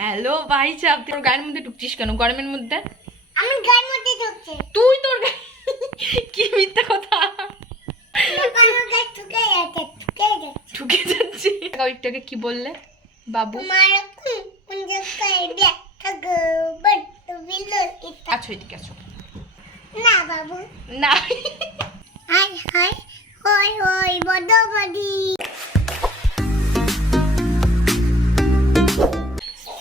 Hello ভাই সাহেব, তোর গায়ের মধ্যে ঢুকছিস কেন গরমের মধ্যে? আমি গায়ের মধ্যে ঢুকছি। তুই তোর কি মিথ্যা কথা। ঢুকে যাচ্ছি। ওইটাকে কি বললে বাবু? আচ্ছা এদিকে আছো। না বাবু না। হাই হাই হই হই বড়বাড়ি।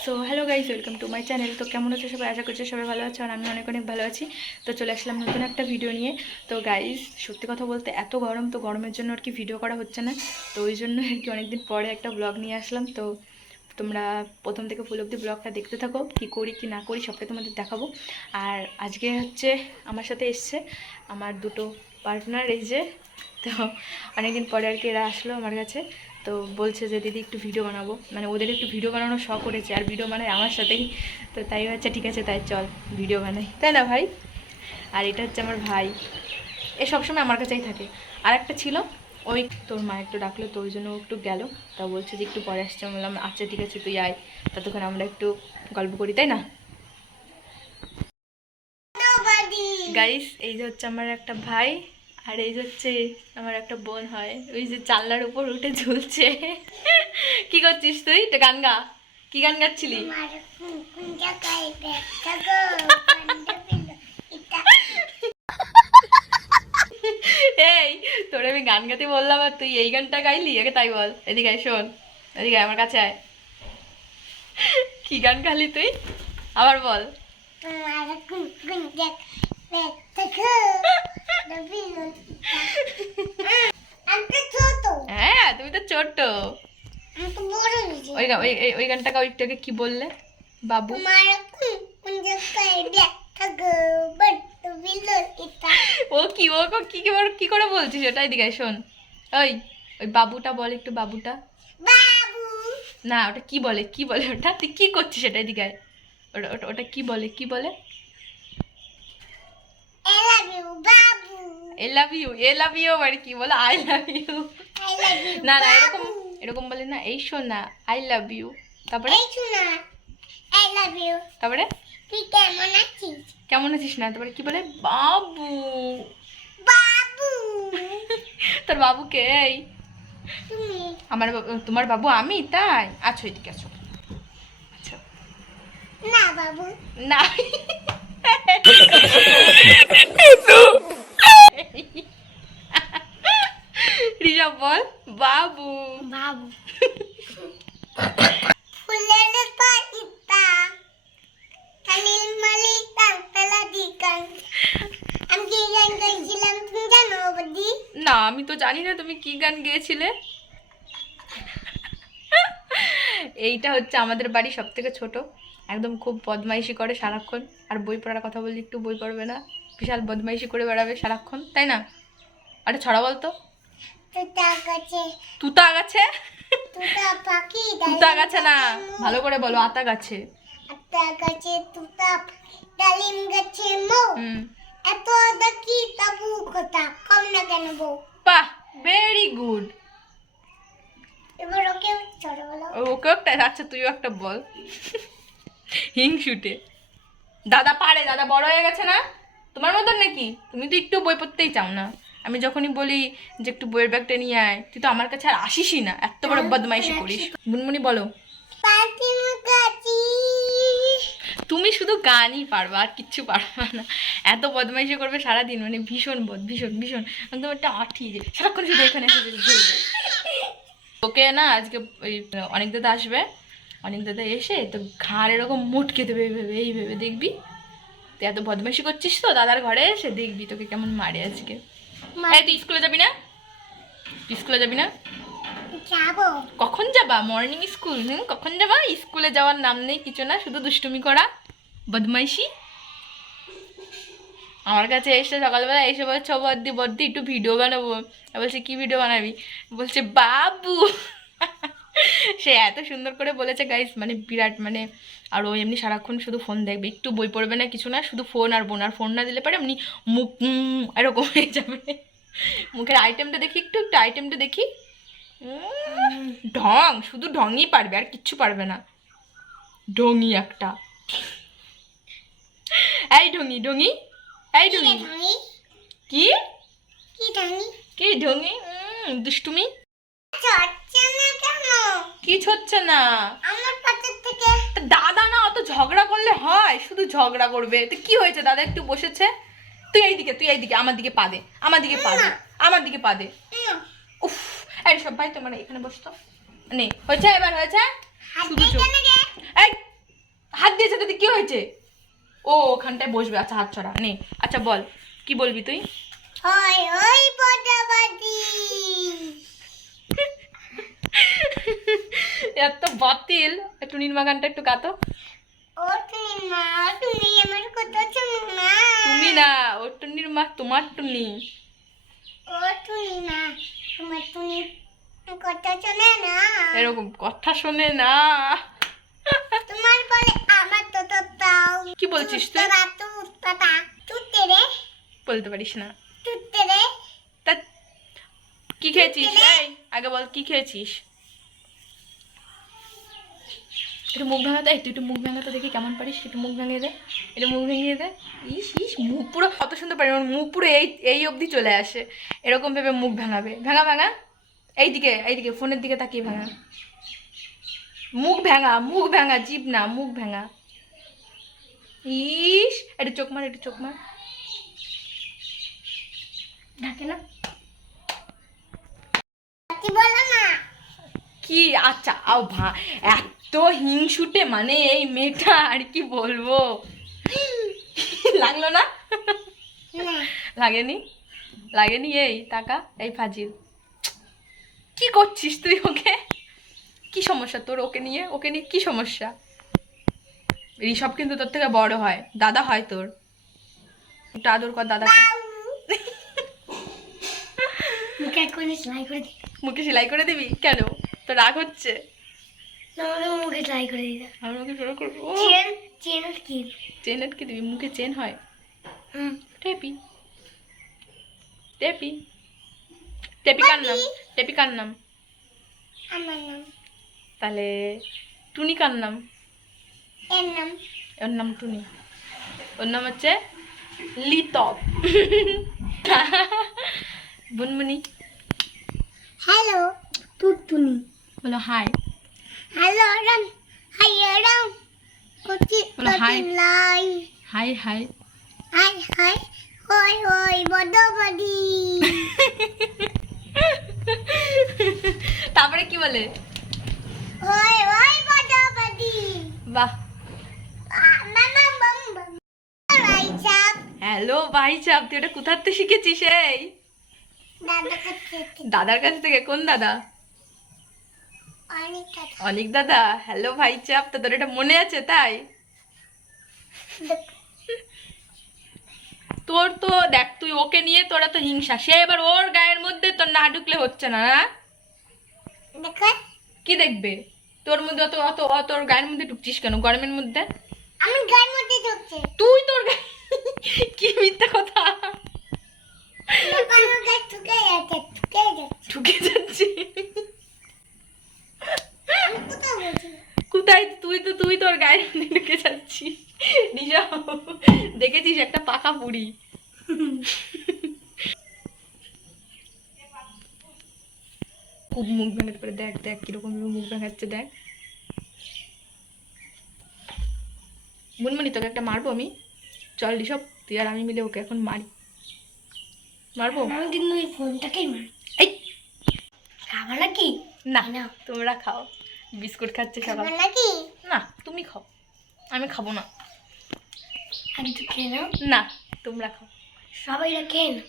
So hello guys, welcome to my channel. তো কেমন আছো সবাই? আশা করছি সবাই ভালো আছো আর আমি অনেক অনেক ভালো আছি। তো চলে আসলাম নতুন একটা ভিডিও নিয়ে। তো গাইস সত্যি কথা বলতে এত গরম, তো গরমের জন্য আর কি ভিডিও করা হচ্ছে না। তো ওই জন্য আর কি অনেকদিন পরে একটা ব্লগ নিয়ে আসলাম। তো তোমরা প্রথম থেকে ফুল অবধি ব্লগটা দেখতে থাকো, কী করি কি না করি সবটাই তোমাদের দেখাবো। আর আজকে হচ্ছে আমার সাথে এসছে আমার দুটো পার্টনার, এই যে। তো অনেকদিন পরে আর কি এরা আসলো আমার কাছে। তো বলছে যে দিদি একটু ভিডিও বানাবো, মানে ওদের একটু ভিডিও বানানোর শখ করেছে আর ভিডিও বানায় আমার সাথেই। তো তাই হচ্ছে ঠিক আছে তাই চল ভিডিও বানাই, তাই না ভাই? আর এটা হচ্ছে আমার ভাই, এ সবসময় আমার কাছেই থাকে। আর একটা ছিল, ওই তোর মা একটু ডাকলো তো ওই জন্য একটু গেল। তা বলছে যে একটু পরে আসছে, বললাম আচ্ছা ঠিক আছে তুই আয়, ততক্ষণ আমরা একটু গল্প করি, তাই না গাইস? এই যে হচ্ছে আমার একটা ভাই, আর এই যে হচ্ছে আমার একটা বোন হয়, ওই যে জানলার উপর উঠে ঝুলছে। কি করছিস তুই? তো গান গা। কি গান গাচ্ছিলি? এই তোর আমি গান গাতে বললাম আর তুই এই গানটা গাইলি? আগে তাই বল। এদিকে আয়, শোন, এদিকে আয়, আমার কাছে আয়। কি গান গালি তুই? আবার বল। হ্যাঁ তুমি তো ছোট। ওই গানটা ওইটাকে কি বললে বাবু? ও কি ও কি কি করে বলছিস ওটা? এদিকে শোন। ওই ওই বাবুটা বল একটু, বাবুটা। না ওটা কি বলে, কি বলে ওটা? তুই কি করছিস এটা? এদিকে ওটা ওটা ওটা কি বলে, কি বলে? I love you, I love you মানে কি বলে? I love you. না না এরকম এরকম বলে না। এই শোন না, আই লাভ ইউ। তারপরে তারপরে তুই কেমন আছিস? কেমন আছিস না, তারপরে কি বলে? বাবু। বাবু তোর বাবুকে? এই তুমি আমার তোমার বাবু আমি? তাই আছো, এদিকে আছো। আচ্ছা না বাবু না। রিজা বল বাবু। বাবু ফুলের পাতা কালিল মালিক তালা দিকান। আমি কি গান গাইছিলাম তুমি জানো বদি? না আমি তো জানি না তুমি কি গান গেয়েছিলে। এইটা হচ্ছে আমাদের বাড়ি সব থেকে ছোট, একদম খুব বদমাইশি করে সারাক্ষণ। আর বই পড়ার কথা বললে একটু বই পড়বে না, বিশাল বদমাইশি করে বেড়াবে সারাক্ষণ, তাই না? আরে ছড়া বলতো। তুতা গাছে তুতা গাছে? তুতা পাখি তুতা গাছে না, ভালো করে বলো। আতা গাছে। আতা গাছে তুতা ডালিম গাছে মৌ। এত দেখি তাবু কথা কম না কেন বউ? বাহ, ভেরি গুড। এবার ওকে ছোট বলো। ওকে একটা, আচ্ছা তুইও একটা বল। হিংসুটে। দাদা পারে, দাদা বড় হয়ে গেছে না তোমার মতন নাকি? তুমি তো একটু বই পড়তেই চাও না। আমি যখনই বলি যে একটু বইয়ের ব্যাগটা নিয়ে আয়, তুই তো আমার কাছে আর আসিসই না, এত বড় বদমাইশি করিস। মুনমুনি বলো। তুমি শুধু গানই পারবা আর কিচ্ছু পারবা না, এত বদমাইশি করবে সারাদিন, মানে ভীষণ ভীষণ ভীষণ একদম একটা আঠি যে সারাক্ষণ শুধু এখানে এসে ঝুলবে। ওকে না আজকে ওই অনেক দাদা আসবে, অনেক দাদা এসে তো ঘাড় এরকম মুটকে দেবে, এই ভেবে দেখবি তুই এত বদমাইশি করছিস তো দাদার ঘরে এসে দেখবি তোকে কেমন মারে আজকে। এই তুই স্কুলে যাবি না? তুই স্কুলে যাবি না? যাবো। কখন যাবা? Morning school? কখন যাবা? স্কুলে যাওয়ার নাম নেই কিছু না, শুধু দুষ্টুমি করা, বদমাইশি। আমার কাছে এসে সকালবেলা এসে বলছে বদ্দি বদ্দি একটু ভিডিও বানাবো। বলছে কি ভিডিও বানাবি? বলছে বাবু। সে এত সুন্দর করে বলেছে গাইস, মানে বিরাট মানে। আর ও এমনি সারাক্ষণ শুধু ফোন দেখবে, একটু বই পড়বে না কিছু না, শুধু ফোন আর বোন। আর ফোন না দিলে পারে এমনি মুখ এরকম হয়ে যাবে। মুখের আইটেমটা দেখি, একটু একটু আইটেমটা দেখি। ঢং, শুধু ঢংই পারবে আর কিচ্ছু পারবে না। ঢঙি একটা। এই ঢঙি ঢঙি, এই ঢঙি ঢাঙি কি কি ঢাঙি কি ঢঙি দুষ্টুমি। চড়ছে না কেন? কিছু হচ্ছে না। আমার পাশের থেকে তা দাদা না অত ঝগড়া করলে হয়, শুধু ঝগড়া করবে। তো কি হয়েছে, দাদা একটু বসেছে। তুই এইদিকে আমার দিকে পা দে, আমার দিকে পা দে, আমার দিকে পা দে। উফ, এই সব ভাই তোমরা এখানে বসতো নে। হয়েছে, এবার হয়েছে। হাত শুধু দিয়ে চোখ। কেন রে? এই হাত দিয়েছে তাতে কি হয়েছে? ও ওখানটায় বসবে। আচ্ছা হাত ছড়া নে। আচ্ছা বল কি বলবি তুই? হয় ওই পদাবাদি এত বাতিল। টুনির মা গানটা একটু গাতো। ও তুমি মা, তুমি আমার কথা শোনো না। তুমি না, ও টুনির মা তোমার টুনি। ও তুমি মা, তোমার তুমি কথা শোনে না। এরকম কথা শোনে না। তোমার বলে আমার তো তো তাও। কি বলছিস তুই? তোরা তো পাতা তুতে রে, বলতে পারিস না। তুতে রে। তা কি খেয়েছিস? এই আগে বল কি খেয়েছিস? একটু মুখ ভাঙা দে, তুই একটু মুখ ভাঙা তো দেখি কেমন পারিস। একটু মুখ ভেঙে দে, একটু মুখ ভেঙিয়ে দে। ইস ইস, মুখ পুরো কত সুন্দর পারি, ওর মুখ পুরো এই এই অবধি চলে আসে। এরকম ভেবে মুখ ভাঙাবে। ভাঙা ভাঙা, এইদিকে ফোনের দিকে তাকিয়ে ভাঙা। মুখ ভাঙা জিভ না, মুখ ভাঙা। ইস, একটু চোখ মার, একটু চোখ মার। ঢাকে না কি বলো না? কি আচ্ছা আও এত হিংসুটে মানে এই মেয়েটা, আর কি বলবো। লাগলো না? না লাগেনি, লাগেনি। এই টাকা, এই ফাজিল কি করছিস তুই? ওকে কি সমস্যা তোর? ওকে নিয়ে কি সমস্যা? ঋষভ কিন্তু তোর থেকে বড় হয়, দাদা হয় তোর। একটু আদর কর দাদাকে। মুখে কোনে সেলাই করে দি। মুখে সেলাই করে দিবি কেন? তোর রাগ হচ্ছে? আমাকে মুখে সেলাই করে দিতে। আমরা ওকে শুরু করবো। চেন চেন আর কি? চেন আটকে দিবি? মুখে চেন হয়? হুম টেপি টেপি টেপি কার নাম? টেপি কার নাম? আমার নাম। তাহলে টুনি কার নাম? এর নাম ওর নাম টুনি। ওর নাম হচ্ছে লিতপ। বুনমুনি হ্যালো তুতুনি। বলো hi. Hello Ram, hi Ram কোচি বলো হাই। লাই। Hi hi. হাই হাই ওই ওই বড়বাড়ি। তারপরে কি বলে? ওই ওই বড়বাড়ি। বাহ। মামা বাম বাম রাই চাপ হ্যালো ভাই চাপ, তুই এটা কোথার থেকে শিখেছিস? এই দাদা কাছে দাদার কাছ থেকে? কোন দাদা? অনেক কথা। অনেক দাদা। হ্যালো ভাই চাপ, তো তোর এটা মনে আছে তাই? তোর তো দেখ, তুই ওকে নিয়ে তোরা তো হিংসা। সে এবার ওর গায়ের মধ্যে তোর না ঢুকলে হচ্ছে না, না? দেখো কি দেখবে? তোর মধ্যে অত অত অত ওর গায়ের মধ্যে ঢুকছিস কেন গরমের মধ্যে? আমি গায়ের মধ্যে ঢুকছে। তুই তোর কি মিথ্যা কথা। আমার গায়ে ঢুকে যাচ্ছে ঢুকে যাচ্ছে। ঢুকে যাচ্ছি? আমি কোথাও বলছি না। কোথায়? তুই তোর গায়ের মধ্যে ঢুকে যাচ্ছিস। নিজা দেখেছিস একটা পাকা পুরি। খুব মুখ ভেঙে পড়ে। দেখ দেখ কিরকম মুখ ভেঙাচ্ছে দেখ। মুনমুনি তোকে একটা মারবো আমি। চল ঋষভ, তুই আর আমি মিলে ওকে এখন মারি। মারবো? আমি কিন্তু এই ফোনটাকেই মার। এই খাবো নাকি? না না। তোমরা খাও, বিস্কুট খাচ্ছে খাবো সবাই। নাকি? না তুমি খাও, আমি খাবো না। আমি তো খেয়ে নাও। না তোমরা খাও। সবাই খেয়ে নাও।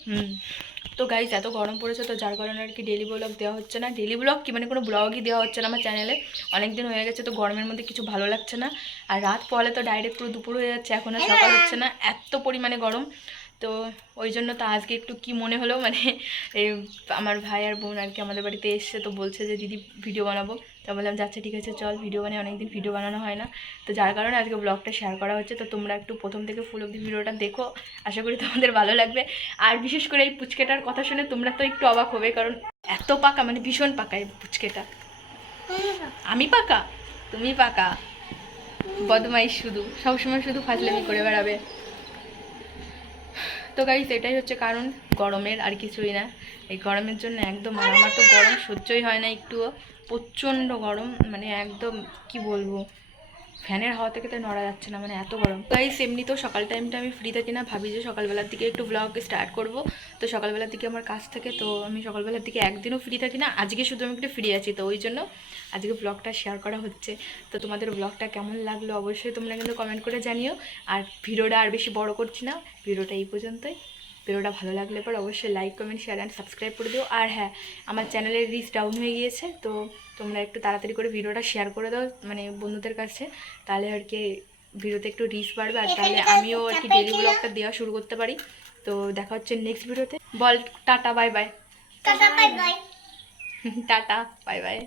তো গাইজ এত গরম পড়েছে, তো যার কারণে আর কি ডেলি ব্লগ দেওয়া হচ্ছে না। ডেলি ব্লগ কি মানে কোনো ব্লগই দেওয়া হচ্ছে না আমার চ্যানেলে। অনেক দিন হয়ে গেছে, তো গরমের মধ্যে কিছু ভালো লাগছে না। আর রাত পড়লে তো ডাইরেক্ট পুরো দুপুর হয়ে যাচ্ছে, এখন আর সকাল হচ্ছে না, এত পরিমাণে গরম। তো ওই জন্য তো আজকে একটু কি মনে হলো মানে এই আমার ভাই আর বোন আর কি আমাদের বাড়িতে এসছে, তো বলছে যে দিদি ভিডিও বানাবো। তো বললাম যাচ্ছে ঠিক আছে চল ভিডিও বানিয়ে, অনেকদিন ভিডিও বানানো হয় না। তো যার কারণে আজকে ব্লগটা শেয়ার করা হচ্ছে। তো তোমরা একটু প্রথম থেকে ফুল অবধি ভিডিওটা দেখো, আশা করি তোমাদের ভালো লাগবে। আর বিশেষ করে এই পুচকেটার কথা শুনে তোমরা তো একটু অবাক হবে, কারণ এত পাকা মানে ভীষণ পাকা এই পুচকেটা। আমি পাকা? তুমি পাকা? বদমাইশ শুধু সবসময় শুধু ফাজলামি করে বেড়াবে। তো গাইস এটাই হচ্ছে কারণ গরমের, আর কিছুই না। এই গরমের জন্য একদম, আর আমার তো গরম সহ্যই হয় না একটুও, প্রচণ্ড গরম, মানে একদম কি বলবো, ফ্যানের হাওয়া থেকে তো নড়া যাচ্ছে না, মানে এত গরম। গাইস এমনিতেও সকাল টাইমটা আমি ফ্রি থাকি না, ভাবি যে সকালবেলার দিকে একটু ব্লগ স্টার্ট করব। তো সকালবেলার দিকে আমার কাজ থাকে, তো আমি সকালবেলার দিকে একদিনও ফ্রি থাকি না। আজকে শুধু আমি একটু ফ্রি আছি, তো ওই জন্য আজকে ব্লগটা শেয়ার করা হচ্ছে। তো তোমাদের ব্লগটা কেমন লাগলো অবশ্যই তোমরা কিন্তু কমেন্ট করে জানিও। আর ভিডিওটা আর বেশি বড় করছি না, ভিডিওটা এই পর্যন্তই। ভিডিওটা ভালো লাগলে পর অবশ্যই like, comment, share and subscribe করে দিও। আর হ্যাঁ, আমার চ্যানেলের রিচ ডাউন হয়ে গিয়েছে, তো তোমরা একটু তাড়াতাড়ি করে ভিডিওটা শেয়ার করে দাও, মানে বন্ধুদের কাছে, তাহলে আর কি ভিডিওতে একটু রিচ বাড়বে, আর তাহলে আমিও আর কি ডেলি ব্লগটা দেওয়া শুরু করতে পারি। তো দেখা হচ্ছে নেক্সট ভিডিওতে। বল tata bye bye. Tata bye bye. Tata bye by.